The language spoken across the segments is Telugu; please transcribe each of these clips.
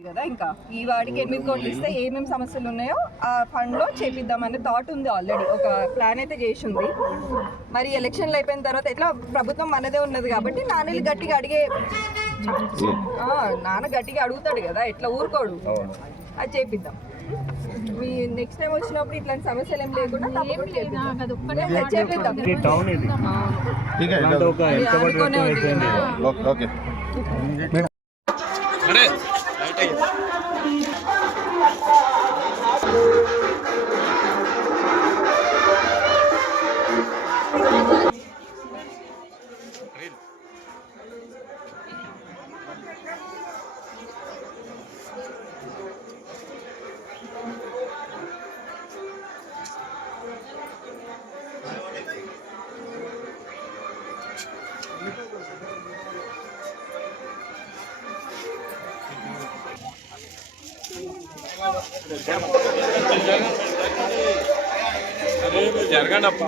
కదా ఇంకా? ఈ వాడికి ఎనిమిది కోట్లు ఇస్తే ఏమేమి సమస్యలు ఉన్నాయో ఆ ఫండ్లో చేపిద్దామనే థాట్ ఉంది ఆల్రెడీ ఒక ప్లాన్ అయితే చేసి ఉంది. మరి ఎలక్షన్లు అయిపోయిన తర్వాత ఎట్లా? ప్రభుత్వం మనదే ఉన్నది కాబట్టి నాన్నలు గట్టిగా అడిగే ఆ, నాన్న గట్టిగా అడుగుతాడు కదా ఎట్లా ఊరుకోడు. అది చేపిద్దాం. మీ నెక్స్ట్ టైం వచ్చినప్పుడు ఇట్లాంటి సమస్యలు ఏం లేకుండా తప్పకుండా చేపిద్దాం. చేపిద్దాం టౌన్ ఇది ठीक है దాంట్లో ఒక అది ఎంత పడి ఆనుకునే ఉంది కదా. Okay okay జరగండప్ప.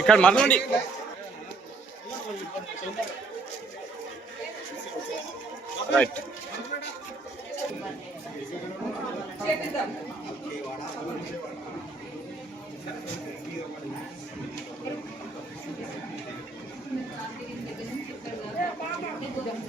ఇక్కడ మరలండి. రైట్.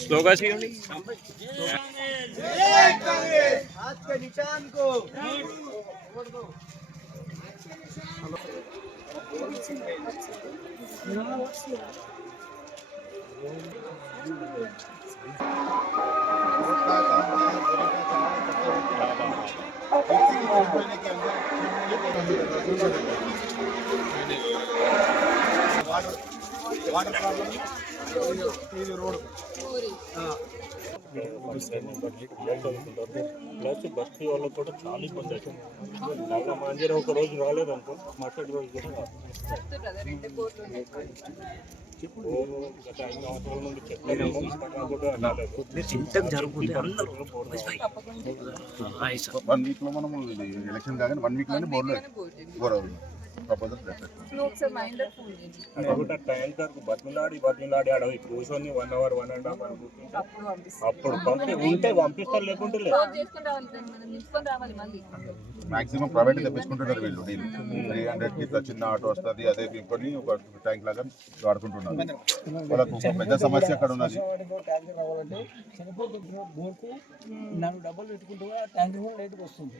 స్వర్ణ చెల్లి రమ్మని మమ్మీ చేతులు పట్టాలి అరే రే స్లోగా చేయండి ప్లస్ బస్తీ వాళ్ళకి కూడా చాలా ఇబ్బంది అవుతుంది నాకు మంజీరా ఒక రోజు రాలేదు అనుకో మరుసటి రోజు కూడా. వన్ వీక్లో మనం ఎలక్షన్ కాగానే వన్ వీక్లోనే బోర్డు బోర్ అవుతుంది ప్రపోజల్ నువ్వు ఒకసారి మైండ్ ఫోన్ చేయండి ఒకట ట్యాంకర్కు బతిమిలాడి బతిమిలాడి ఆడ పోయి కూర్చొని one hour one and half కూర్చుంటే అప్పుడు పంపి ఉంటే పంపిస్తారు లేకుంటే లేదు. ఫోన్ చేసుకొని రావాలి దాన్ని మనం నిలుచుకొని రావాలి మళ్ళీ. మాక్సిమం ప్రైవేట్ తెప్పించుకుంటున్నారు వీళ్ళు డీల్ త్రీ హండ్రెడ్కి ఇట్లా చిన్న ఆటో వస్తుంది అదే పింకొని ఒక ట్యాంక్ లాగా వాడుకుంటున్నారు వాళ్ళకు పెద్ద సమస్య అక్కడ ఉన్నది. బోర్కు. డబ్బులు పెట్టుకుంటూ కూడా ట్యాంకర్ కూడా లేట్కి వస్తుంది.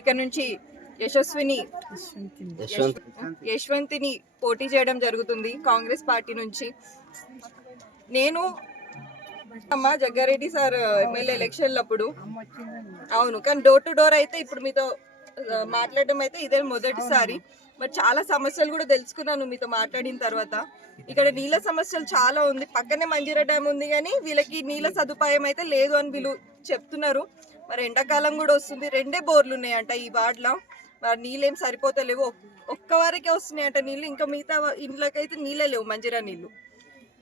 ఇక్కడ నుంచి యశస్విని యశ్వంతిని పోటీ చేయడం జరుగుతుంది కాంగ్రెస్ పార్టీ నుంచి. నేను అమ్మ జగ్గారెడ్డి సార్ ఎమ్మెల్యే ఎలక్షన్లప్పుడు అవును కానీ డోర్ టు డోర్ అయితే ఇప్పుడు మీతో మాట్లాడడం అయితే ఇదే మొదటిసారి. మరి చాలా సమస్యలు కూడా తెలుసుకున్నాను మీతో మాట్లాడిన తర్వాత. ఇక్కడ నీళ్ళ సమస్యలు చాలా ఉంది. పక్కనే మంజీరా డ్యామ్ ఉంది కానీ వీళ్ళకి నీళ్ళ సదుపాయం అయితే లేదు అని వీళ్ళు చెప్తున్నారు. మరి ఎండాకాలం కూడా వస్తుంది. రెండే బోర్లు ఉన్నాయంట ఈ వార్డులో. మరి నీళ్ళేం సరిపోతలేవు. ఒక్క వారికే వస్తున్నాయంట నీళ్ళు. ఇంకా మిగతా ఇంట్లోకైతే నీళ్ళే లేవు మంజీరా నీళ్ళు.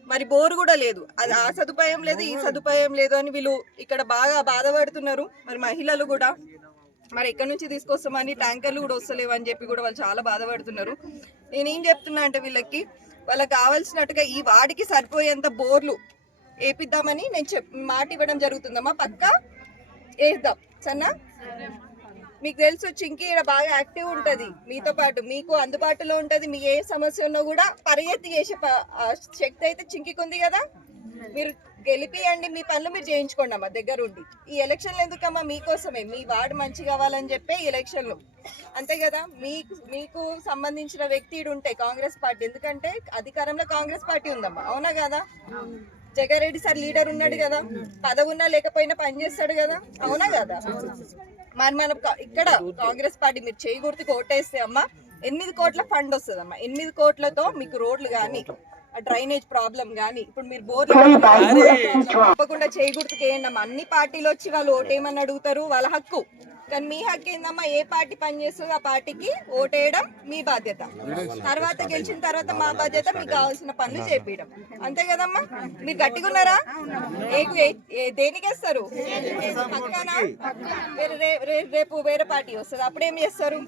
మరి బోర్ కూడా లేదు. అది ఆ సదుపాయం లేదు ఈ సదుపాయం లేదు అని వీళ్ళు ఇక్కడ బాగా బాధపడుతున్నారు. మరి మహిళలు కూడా. మరి ఎక్కడి నుంచి తీసుకొస్తామని ట్యాంకర్లు కూడా వస్తలేవు అని చెప్పి కూడా వాళ్ళు చాలా బాధపడుతున్నారు. నేనేం చెప్తున్నా అంటే వీళ్ళకి వాళ్ళకి కావాల్సినట్టుగా ఈ వాడికి సరిపోయేంత బోర్లు వేపిద్దామని నేను చెప్ మాట ఇవ్వడం జరుగుతుందమ్మా. పక్కా? వేద్దాం సన్నా? మీకు తెలుసు చింకి ఇక్కడ బాగా యాక్టివ్ ఉంటుంది. మీతో పాటు మీకు అందుబాటులో ఉంటుంది. మీ ఏ సమస్య ఉన్నా కూడా పరిగెత్తి చేసే ప- శక్తి అయితే చింకికి ఉంది కదా? మీరు గెలిపియండి మీ పనులు మీరు చేయించుకోండి అమ్మా దగ్గరుండి. ఈ ఎలక్షన్లు ఎందుకమ్మా మీకోసమే? మీ వార్డు మంచి కావాలని చెప్పే ఈ ఎలక్షన్లు. అంతే కదా? మీకు మీకు సంబంధించిన వ్యక్తి ఉంటాయి కాంగ్రెస్ పార్టీ. ఎందుకంటే అధికారంలో కాంగ్రెస్ పార్టీ ఉందమ్మా. అవునా కదా? జగారెడ్డి సార్ లీడర్ ఉన్నాడు కదా. పదవి ఉన్నా లేకపోయినా పని చేస్తాడు కదా. అవునా కదా? మరి మన ఇక్కడ కాంగ్రెస్ పార్టీ మీరు చేయి గుర్తుకు ఓటేస్తే అమ్మా ఎనిమిది కోట్ల ఫండ్ వస్తుంది అమ్మా ఎనిమిది కోట్లతో మీకు రోడ్లు కానీ డ్రైనేజ్ ప్రాబ్లం కానీ ఇప్పుడు మీరు బోర్లు తప్పకుండా చేయి గుర్తుకు వేయండి అమ్మా. అన్ని పార్టీలు వచ్చి వాళ్ళు ఓటేయమని అడుగుతారు వాళ్ళ హక్కు. కానీ మీ హక్కు ఏందమ్మా ఏ పార్టీ పని చేస్తుందో ఆ పార్టీకి ఓటేయడం మీ బాధ్యత. తర్వాత గెలిచిన తర్వాత మా బాధ్యత మీకు కావాల్సిన పనులు చేపించడం అంతే కదమ్మా? మీరు గట్టిగా ఉన్నారా? ఏ- ఏ- ఏ- దేనికి వేస్తారు? పక్కానా? రేపు వేరే పార్టీ వస్తుంది. అప్పుడు ఏం చేస్తారు?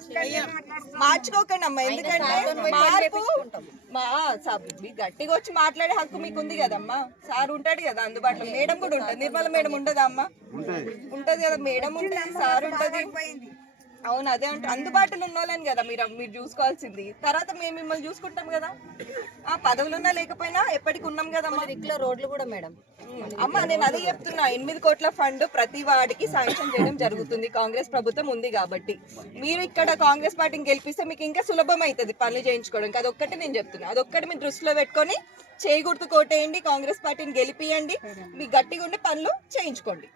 మార్చుకోకండి అమ్మా. ఎందుకంటే మార్పు మా గట్టిగా వచ్చి మాట్లాడే హక్కు మీకు ఉంది కదమ్మా. సార్ ఉంటాడు కదా అందుబాటులో. మేడం కూడా ఉంటుంది. నిర్మల మేడం ఉండదా అమ్మా? ఉంటది కదా. మేడం ఉంటుంది. సార్ ఉంటది అవును అదే అంటే అందుబాటులో ఉన్న వాళ్ళని కదా మీరు మీరు చూసుకోవాల్సింది. తర్వాత మేము మిమ్మల్ని చూసుకుంటాం కదా. ఆ పదవులు ఉన్నా లేకపోయినా ఎప్పటికి ఉన్నాం కదమ్మా ఇట్లా రోడ్లు కూడా మేడం. అమ్మ నేను అదే చెప్తున్నా. ఎనిమిది కోట్ల ఫండ్ ప్రతి వాడికి శాంక్షన్ చేయడం జరుగుతుంది. కాంగ్రెస్ ప్రభుత్వం ఉంది కాబట్టి. మీరు ఇక్కడ కాంగ్రెస్ పార్టీని గెలిపిస్తే మీకు ఇంకా సులభం అవుతుంది పనులు చేయించుకోవడానికి అదొక్కటి నేను చెప్తున్నా. అదొక్కటి మీరు దృష్టిలో పెట్టుకొని చేయి గుర్తు కోటేయండి కాంగ్రెస్ పార్టీని గెలిపియండి. మీకు గట్టిగా ఉండి పనులు చేయించుకోండి.